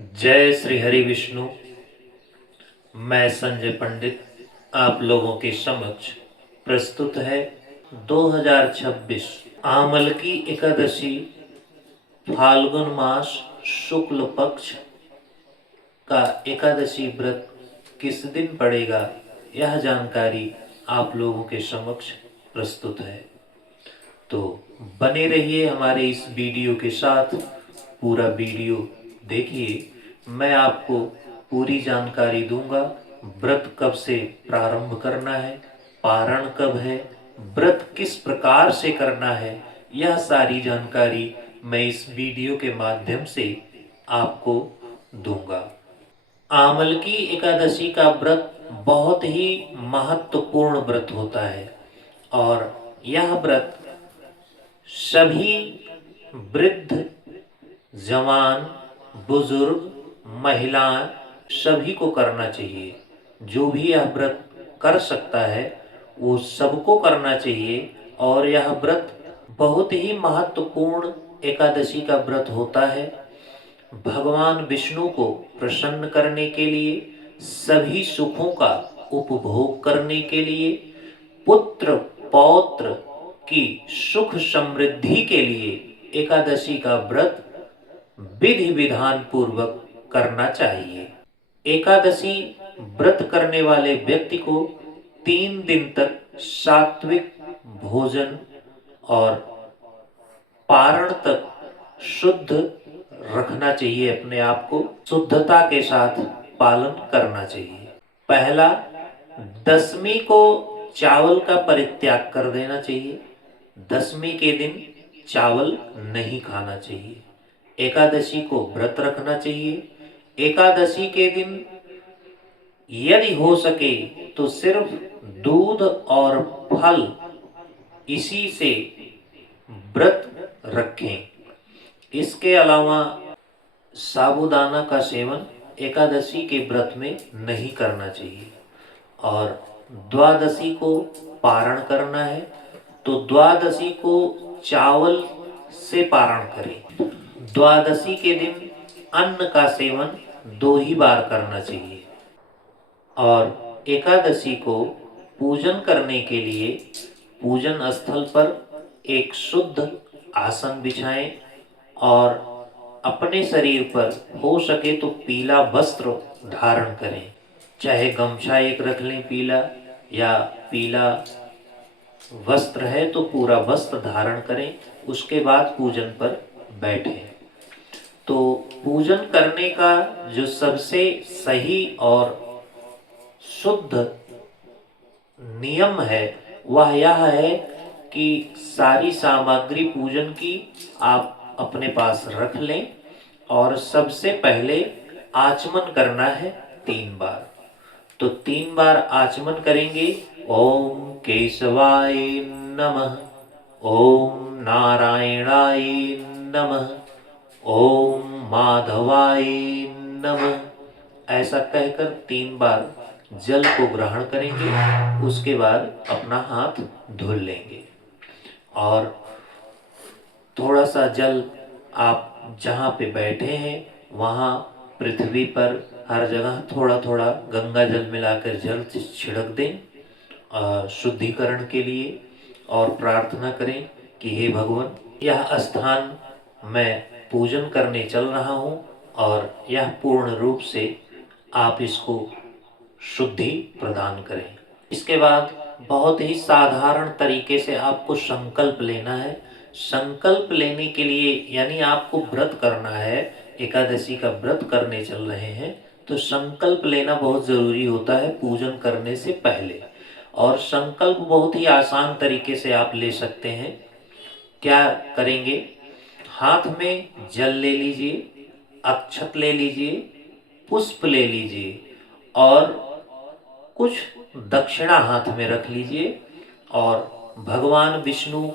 जय श्री हरि विष्णु। मैं संजय पंडित आप लोगों के समक्ष प्रस्तुत है 2026 आमल की एकादशी फाल्गुन मास शुक्ल पक्ष का एकादशी व्रत किस दिन पड़ेगा, यह जानकारी आप लोगों के समक्ष प्रस्तुत है। तो बने रहिए हमारे इस वीडियो के साथ, पूरा वीडियो देखिए। मैं आपको पूरी जानकारी दूंगा। व्रत कब से प्रारंभ करना है, पारण कब है, व्रत किस प्रकार से करना है, यह सारी जानकारी मैं इस वीडियो के माध्यम से आपको दूंगा। आमल की एकादशी का व्रत बहुत ही महत्वपूर्ण व्रत होता है और यह व्रत सभी वृद्ध, जवान, बुजुर्ग, महिलाएं सभी को करना चाहिए। जो भी यह व्रत कर सकता है वो सबको करना चाहिए। और यह व्रत बहुत ही महत्वपूर्ण एकादशी का व्रत होता है। भगवान विष्णु को प्रसन्न करने के लिए, सभी सुखों का उपभोग करने के लिए, पुत्र पौत्र की सुख समृद्धि के लिए एकादशी का व्रत विधि विधान पूर्वक करना चाहिए। एकादशी व्रत करने वाले व्यक्ति को 3 दिन तक सात्विक भोजन और पारण तक शुद्ध रखना चाहिए। अपने आप को शुद्धता के साथ पालन करना चाहिए। पहला, दशमी को चावल का परित्याग कर देना चाहिए। दशमी के दिन चावल नहीं खाना चाहिए। एकादशी को व्रत रखना चाहिए। एकादशी के दिन यदि हो सके तो सिर्फ दूध और फल, इसी से व्रत रखें। इसके अलावा साबूदाना का सेवन एकादशी के व्रत में नहीं करना चाहिए। और द्वादशी को पारण करना है तो द्वादशी को चावल से पारण करें। द्वादशी के दिन अन्न का सेवन 2 ही बार करना चाहिए। और एकादशी को पूजन करने के लिए पूजन स्थल पर एक शुद्ध आसन बिछाएं और अपने शरीर पर हो सके तो पीला वस्त्र धारण करें। चाहे गमछा एक रख लें पीला, या पीला वस्त्र है तो पूरा वस्त्र धारण करें। उसके बाद पूजन पर बैठें। तो पूजन करने का जो सबसे सही और शुद्ध नियम है वह यह है कि सारी सामग्री पूजन की आप अपने पास रख लें और सबसे पहले आचमन करना है 3 बार। तो 3 बार आचमन करेंगे। ओम केशवाय नमः, ओम नारायणाय नमः, ओम माधवाय नमः। ऐसा कहकर 3 बार जल को ग्रहण करेंगे। उसके बाद अपना हाथ धुल लेंगे और थोड़ा सा जल आप जहाँ पे बैठे हैं वहाँ पृथ्वी पर हर जगह थोड़ा थोड़ा गंगा जल मिलाकर जल छिड़क दें शुद्धिकरण के लिए। और प्रार्थना करें कि हे भगवान, यह स्थान मैं पूजन करने चल रहा हूँ और यह पूर्ण रूप से आप इसको शुद्धि प्रदान करें। इसके बाद बहुत ही साधारण तरीके से आपको संकल्प लेना है। संकल्प लेने के लिए यानी आपको व्रत करना है, एकादशी का व्रत करने चल रहे हैं तो संकल्प लेना बहुत ज़रूरी होता है पूजन करने से पहले। और संकल्प बहुत ही आसान तरीके से आप ले सकते हैं। क्या करेंगे, हाथ में जल ले लीजिए, अक्षत ले लीजिए, पुष्प ले लीजिए और कुछ दक्षिणा हाथ में रख लीजिए। और भगवान विष्णु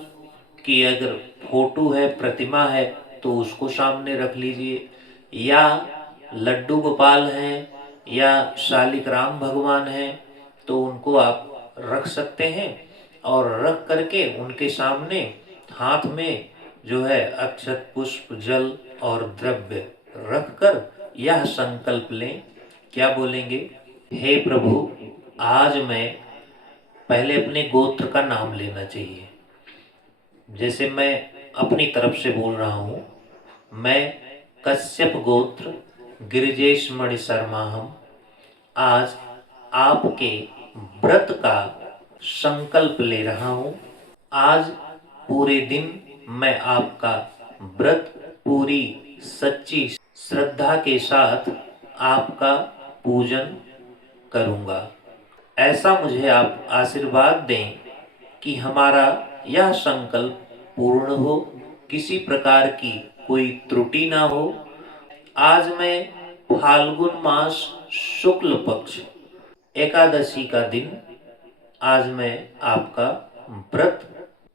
की अगर फोटो है, प्रतिमा है तो उसको सामने रख लीजिए। या लड्डू गोपाल हैं या शालिग्राम भगवान हैं तो उनको आप रख सकते हैं। और रख करके उनके सामने हाथ में जो है अक्षत, पुष्प, जल और द्रव्य रख कर यह संकल्प लें। क्या बोलेंगे? हे प्रभु, आज मैं पहले अपने गोत्र का नाम लेना चाहिए। जैसे मैं अपनी तरफ से बोल रहा हूँ, मैं कश्यप गोत्र गिरिजेश मणि शर्मा हम आज आपके व्रत का संकल्प ले रहा हूँ। आज पूरे दिन मैं आपका व्रत पूरी सच्ची श्रद्धा के साथ आपका पूजन करूँगा। ऐसा मुझे आप आशीर्वाद दें कि हमारा यह संकल्प पूर्ण हो, किसी प्रकार की कोई त्रुटि ना हो। आज मैं फाल्गुन मास शुक्ल पक्ष एकादशी का दिन, आज मैं आपका व्रत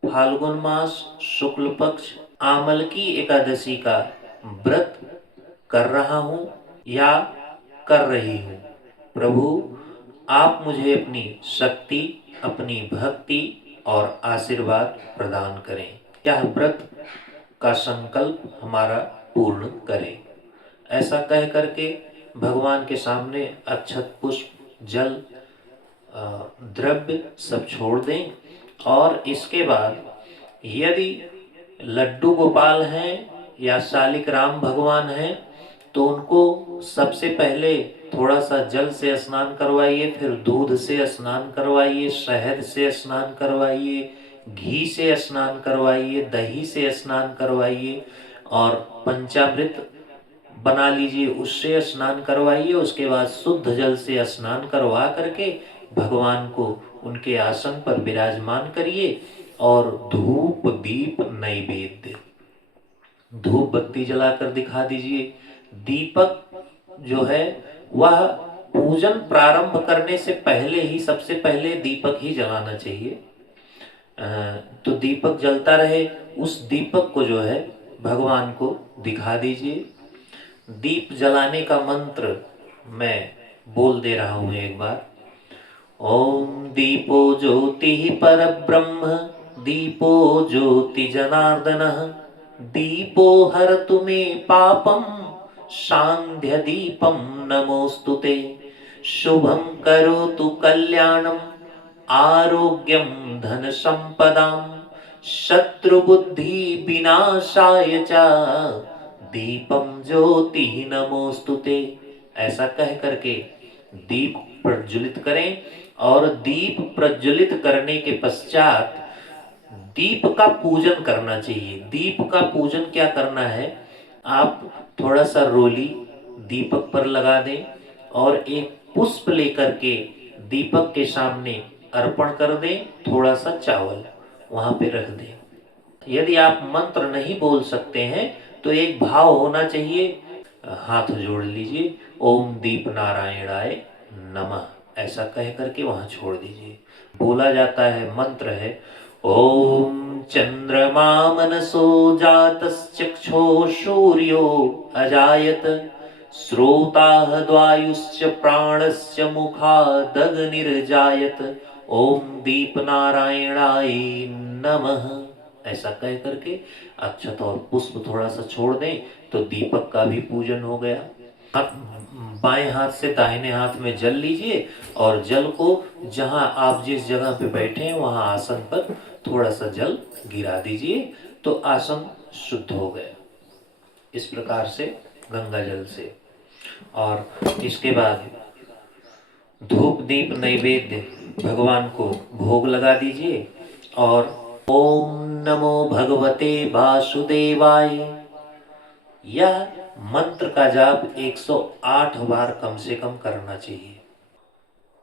फाल्गुन मास शुक्ल पक्ष आमलकी एकादशी का व्रत कर रहा हूँ या कर रही हूँ। प्रभु, आप मुझे अपनी शक्ति, अपनी भक्ति और आशीर्वाद प्रदान करें। यह व्रत का संकल्प हमारा पूर्ण करें। ऐसा कह करके भगवान के सामने अक्षत, पुष्प, जल, द्रव्य सब छोड़ दें। और इसके बाद यदि लड्डू गोपाल हैं या शालिक राम भगवान हैं तो उनको सबसे पहले थोड़ा सा जल से स्नान करवाइए, फिर दूध से स्नान करवाइए, शहद से स्नान करवाइए, घी से स्नान करवाइए, दही से स्नान करवाइए और पंचामृत बना लीजिए, उससे स्नान करवाइए। उसके बाद शुद्ध जल से स्नान करवा करके भगवान को उनके आसन पर विराजमान करिए और धूप दीप नैवेद्य, धूप बत्ती जलाकर दिखा दीजिए। दीपक जो है वह पूजन प्रारंभ करने से पहले ही, सबसे पहले दीपक ही जलाना चाहिए। तो दीपक जलता रहे, उस दीपक को जो है भगवान को दिखा दीजिए। दीप जलाने का मंत्र मैं बोल दे रहा हूँ एक बार। ओम दीपो ज्योति परब्रह्म, दीपो ज्योति जनार्दनः, दीपो हरतु मे पापम, सांध्य दीपम नमोस्तुते। शुभं करोतु कल्याणम, आरोग्यम धन संपदाम, शत्रुबुद्धि विनाशाय च, दीपम ज्योति नमोस्तुते। ऐसा कह करके दीप प्रज्वलित करें और दीप प्रज्वलित करने के पश्चात दीप का पूजन करना चाहिए। दीप का पूजन क्या करना है, आप थोड़ा सा रोली दीपक पर लगा दें और एक पुष्प लेकर के दीपक के सामने अर्पण कर दें, थोड़ा सा चावल वहां पे रख दें। यदि आप मंत्र नहीं बोल सकते हैं तो एक भाव होना चाहिए, हाथ जोड़ लीजिए, ओम दीप नारायणाय नमः, ऐसा कह करके वहां छोड़ दीजिए। बोला जाता है, मंत्र है, ओम चंद्रमा मनसो जातश्चक्षो सूर्यो अजायत, श्रोताः द्वायुश्च प्राणश्च मुखादग्निर्जायत, ओम दीप नारायणाय नमः। ऐसा कह करके अक्षत और पुष्प थोड़ा सा छोड़ दें तो दीपक का भी पूजन हो गया। अब बाएं हाथ से दाहिने हाथ में जल लीजिए और जल को जहां आप जिस जगह पे बैठे हैं वहां आसन पर थोड़ा सा जल गिरा दीजिए तो आसन शुद्ध हो गया। इस प्रकार से गंगा जल से। और इसके बाद धूप दीप नैवेद्य भगवान को भोग लगा दीजिए और ओम नमो भगवते वासुदेवाय, यह मंत्र का जाप 108 बार कम से कम करना चाहिए।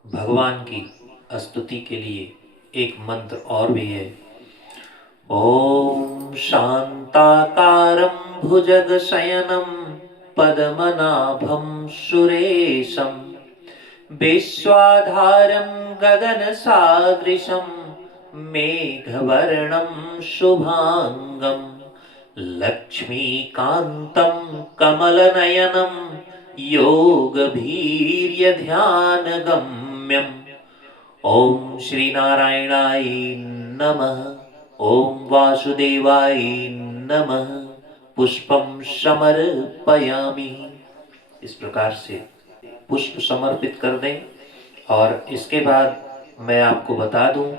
भगवान की स्तुति के लिए एक मंत्र और भी है, ओम शांताकारं भुजगशयनं पद्मनाभं सुरेशं, विश्वाधारं गगनसादृशं, मेघवर्णं शुभांगं, लक्ष्मीकान्तं कमलनयनं, योगभीर्यध्यानगम्यं। ओम श्रीनारायणाय नमः, ओम वासुदेवाय नमः। पुष्पं समर्पयामि। इस प्रकार से पुष्प समर्पित कर दें। और इसके बाद मैं आपको बता दूं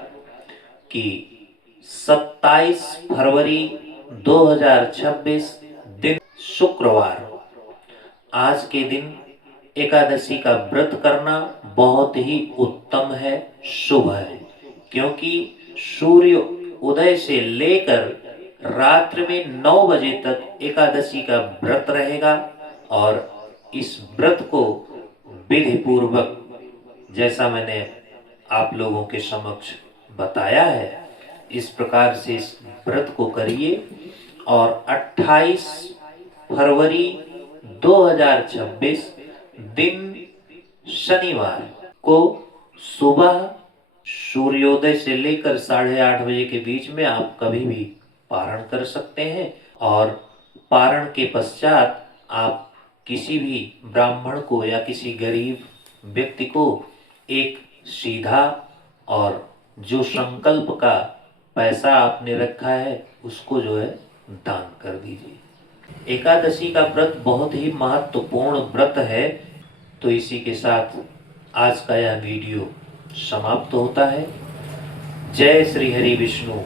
कि 27 फरवरी 2026 दिन शुक्रवार, आज के दिन एकादशी का व्रत करना बहुत ही उत्तम है, शुभ है। क्योंकि सूर्य उदय से लेकर रात्रि में 9 बजे तक एकादशी का व्रत रहेगा। और इस व्रत को विधि पूर्वक, जैसा मैंने आप लोगों के समक्ष बताया है, इस प्रकार से इस व्रत को करिए। और 28 फरवरी 2026 दिन शनिवार को सुबह सूर्योदय से लेकर 8:30 बजे के बीच में आप कभी भी पारण कर सकते हैं। और पारण के पश्चात आप किसी भी ब्राह्मण को या किसी गरीब व्यक्ति को एक सीधा और जो संकल्प का पैसा आपने रखा है उसको जो है दान कर दीजिए। एकादशी का व्रत बहुत ही महत्वपूर्ण व्रत है। तो इसी के साथ आज का यह वीडियो समाप्त होता है। जय श्री हरि विष्णु।